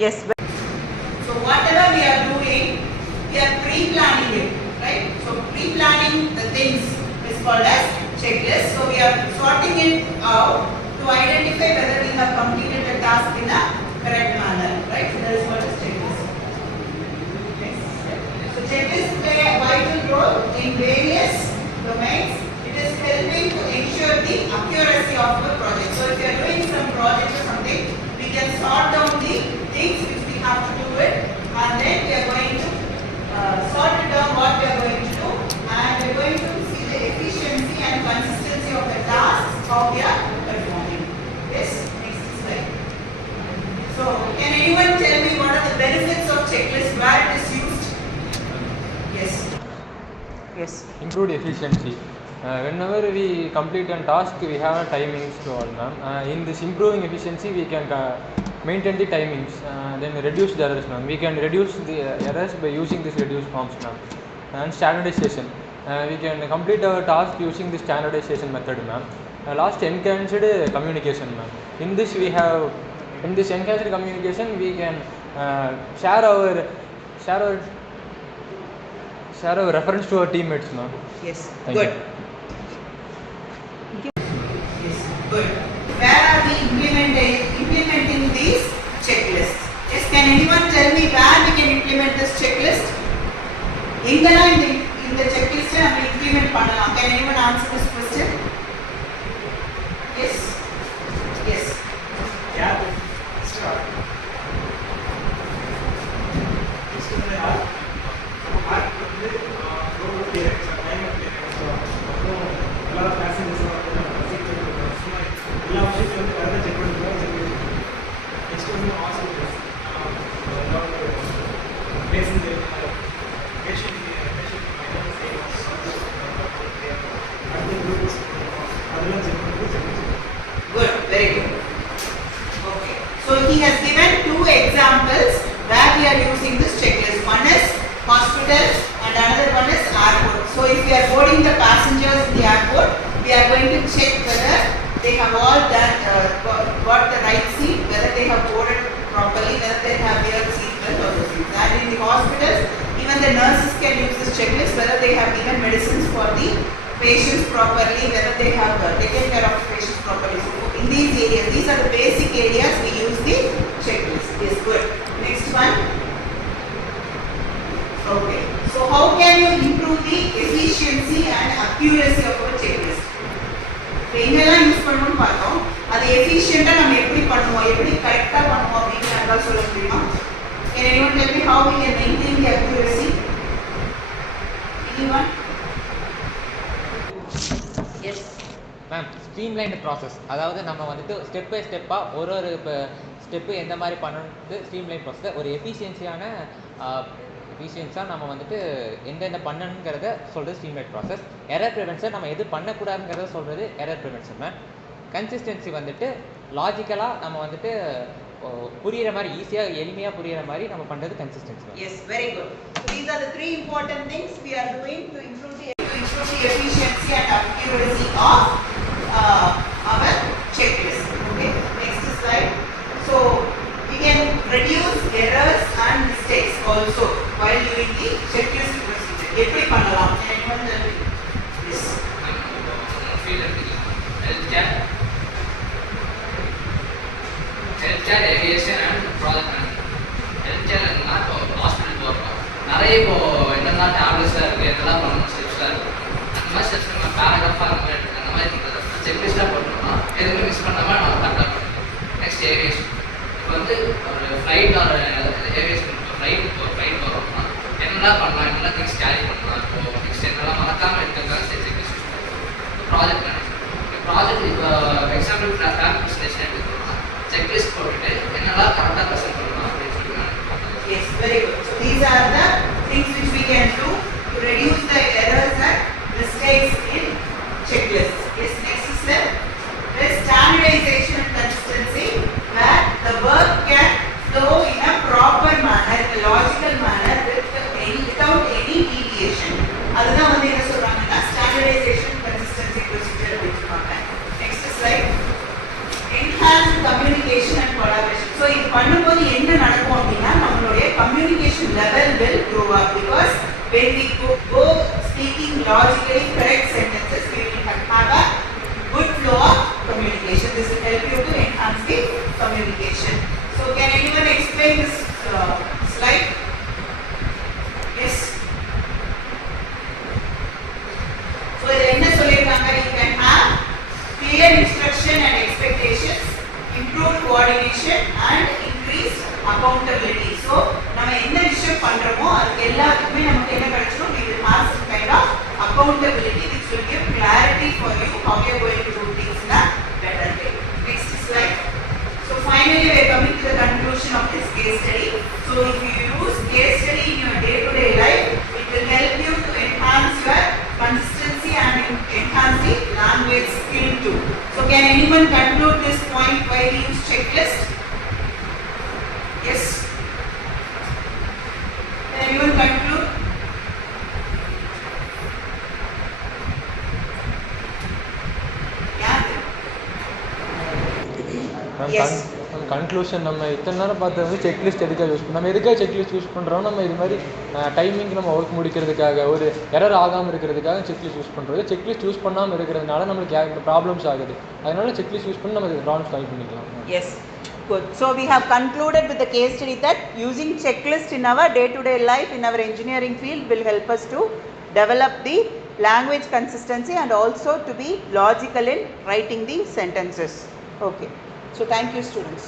Yes. So whatever we are doing, we are pre-planning it, right? So pre-planning the things is called as checklist. So we are sorting it out to identify whether we have completed the task in a correct manner, right? So that is what is checklist. Okay. So checklist play a vital role in various domains. It is helping to ensure the accuracy of the project. So if you are doing some project or something, we can sort down the things which we have to do it, and then we are going to sort it down what we are going to do, and we are going to see the efficiency and consistency of the tasks, how we are performing. Yes, next slide. So can anyone tell me what are the benefits of checklist, where it is used? Yes. Yes. Improved efficiency. Whenever we complete a task, we have a timings to all, ma'am. In this improving efficiency, we can maintain the timings, then reduce the errors, ma'am. We can reduce the errors by using this reduce forms, ma'am. And standardization. We can complete our task using the standardization method, ma'am. Last, enhanced communication, ma'am. In this enhanced communication, we can share our reference to our teammates, ma'am. Yes. Thank Good. you. Yes. Good. Where are we implementing these checklists? Yes. Can anyone tell me where we can implement this checklist? In the checklist, we implement pannalam. Can anyone answer this question? Yes. Yes. Yeah. Start. Good, very good. Okay. So he has given two examples where we are using this checklist. One is hospital and another one is airport. So if we are boarding the passengers in the airport, we are going to check whether they have all done, got the right seat, whether they have boarded properly, whether they have their seat belt or those things. And in the hospitals, even the nurses can use this checklist, whether they have given medicines for the patients properly, whether they have taken care of the patients properly. So in these areas, these are the basic areas we use the checklist. Is good. Next one. Okay. So how can you improve the efficiency and accuracy of our checklist? எங்கெல்லாம் யூஸ் பண்ணணும்னு பார்த்தோம். அது எஃபிஷியண்டா நம்ம எப்படி பண்ணுவோம், எப்படி கரெக்டா பண்ணுவோம் அப்படின்னு நல்லா சொல்ல முடியுமா? Can anyone tell me how we can maintain the accuracy? Anyone? Yes. Ma'am, streamlined process, அதாவது நம்ம வந்துட்டு ஸ்டெப் பை ஸ்டெப்பாக ஒரு இப்போ ஸ்டெப்பு எந்த மாதிரி பண்ணணுன்ட்டு ஸ்ட்ரீம்லைன் ப்ராசஸ், ஒரு எஃபிஷியன்ஸாக நம்ம வந்துட்டு எந்தெந்த பண்ணணுங்கிறத சொல்கிறது ஸ்ட்ரீம்லைன் ப்ராசஸ். எரர் ப்ரிவென்ஷன், நம்ம எது பண்ணக்கூடாதுங்கிறத சொல்கிறது எரர் ப்ரிவென்ஷன். மேம், கன்சிஸ்டன்சி வந்துட்டு லாஜிக்கலாக நம்ம வந்துட்டு புரிகிற மாதிரி, ஈஸியாக எளிமையாக புரிகிற மாதிரி நம்ம பண்ணுறது consistency. Yes, very good. So these are the three important things we are doing to improve the efficiency and accuracy of our checklist. Okay, next slide. So we can reduce errors and mistakes also while doing the checklist procedure. எப்படி பண்ணலாம்? Anyone tell me? Yes. Healthcare, aviation and project management. Healthcare என்னன்னா இப்போ ஹாஸ்பிட்டல் போகிறோம், நிறைய இப்போ என்னென்னா டேப்லெட்ஸாக இருக்குது, என்னெல்லாம் பண்ணணும் ஸ்டெப்ஸாக இருக்குது. அந்த மாதிரி ஸ்டெப்ஸ் நம்ம பேராகிராஃபாக அந்த மாதிரி இருக்கிறத செக்லிஸ்ட்டாக போட்டோம்னா எதுவுமே மிஸ் பண்ணாமல் நம்ம கரெக்டாக பண்ணணும். நெக்ஸ்ட் ஏவியேஷன், இப்போ வந்து ஒரு ஃப்ளைட் ஏவியேஷன் ஃப்ளைட் வரோம்னா என்னெல்லாம் பண்ணலாம், என்னெல்லாம் திங்ஸ் கேரி பண்ணலாம், இப்போ நெக்ஸ்ட் என்னெல்லாம் மறக்காமல் இருக்கிறதுக்காக செக்லிஸ்ட். ப்ராஜெக்ட் மேனேஜ்மெண்ட், ப்ராஜெக்ட் இப்போ எக்ஸாம்பிள் ஃபேமிலி பிஸ்னஸ் எடுத்துக்கணும்னா செக்லிஸ்ட் போட்டுட்டு என்னெல்லாம் கரெக்டாக ப்ரெசென்ட் பண்ணலாம் அப்படின்னு சொல்லி. Yes, very good. So these are the things which we can do to reduce the errors and mistakes in checklists. Yes, next step is standardization and consistency, where the work can flow in a proper manner, in a logical manner, without any deviation. அதுதான் வந்து என்ன சொல்றாங்கன்னா standardization consistency procedure அப்படின்னு சொல்றாங்க. Next slide. Enhanced communication and collaboration. So இது பண்ணும்போது என்ன நடக்கும் up, because when we go speaking logically correct sentences, we will have a good flow of communication. This will help you to enhance the communication. So can anyone explain this slide? Yes. So என்ன சொல்லிருக்காங்க? You can have clear instruction and expectations, improved coordination and increased accountability. So நம்ம என்ன விஷயம் பண்றோமோ அது எல்லாத்துக்குமே நமக்கு என்ன கிடைச்சிரும்? We will have some kind of accountability which will give clarity for you how you are going to do things in a better way. Next slide. So finally we are coming to the conclusion of this case study. So if you use case study in your day-to-day life, it will help you to enhance your consistency and enhance the language skill too. So can anyone conclude this point why we use checklist? Yes. Can anyone conclude? Yeah. Yes. Conclusion நம்ம இத்தனை நேரம் பார்த்தது வந்து செக்லிஸ்ட் எதுக்காக யூஸ் பண்ணோம், நம்ம எதுக்காக checklist use பண்ணுறோம்? நம்ம இது மாதிரி டைமிங் நம்ம ஒர்க் முடிக்கிறதுக்காக, ஒரு எரர் ஆகாமல் இருக்கிறதுக்காக செக்லிஸ்ட் யூஸ் பண்ணுறது. செக்லிஸ்ட் யூஸ் பண்ணாமல் இருக்கிறதுனால நம்மளுக்கு ப்ராப்ளம்ஸ் ஆகுது. அதனால செக்லிஸ்ட் யூஸ் பண்ணி நம்ம ப்ராப்ளம்ஸ் சால்வ் பண்ணிக்கலாம். Yes, good. So we have concluded with the case study that using checklist in our day-to-day life in our engineering field will help us to develop the language consistency and also to be logical in writing the sentences. Okay. So thank you, students.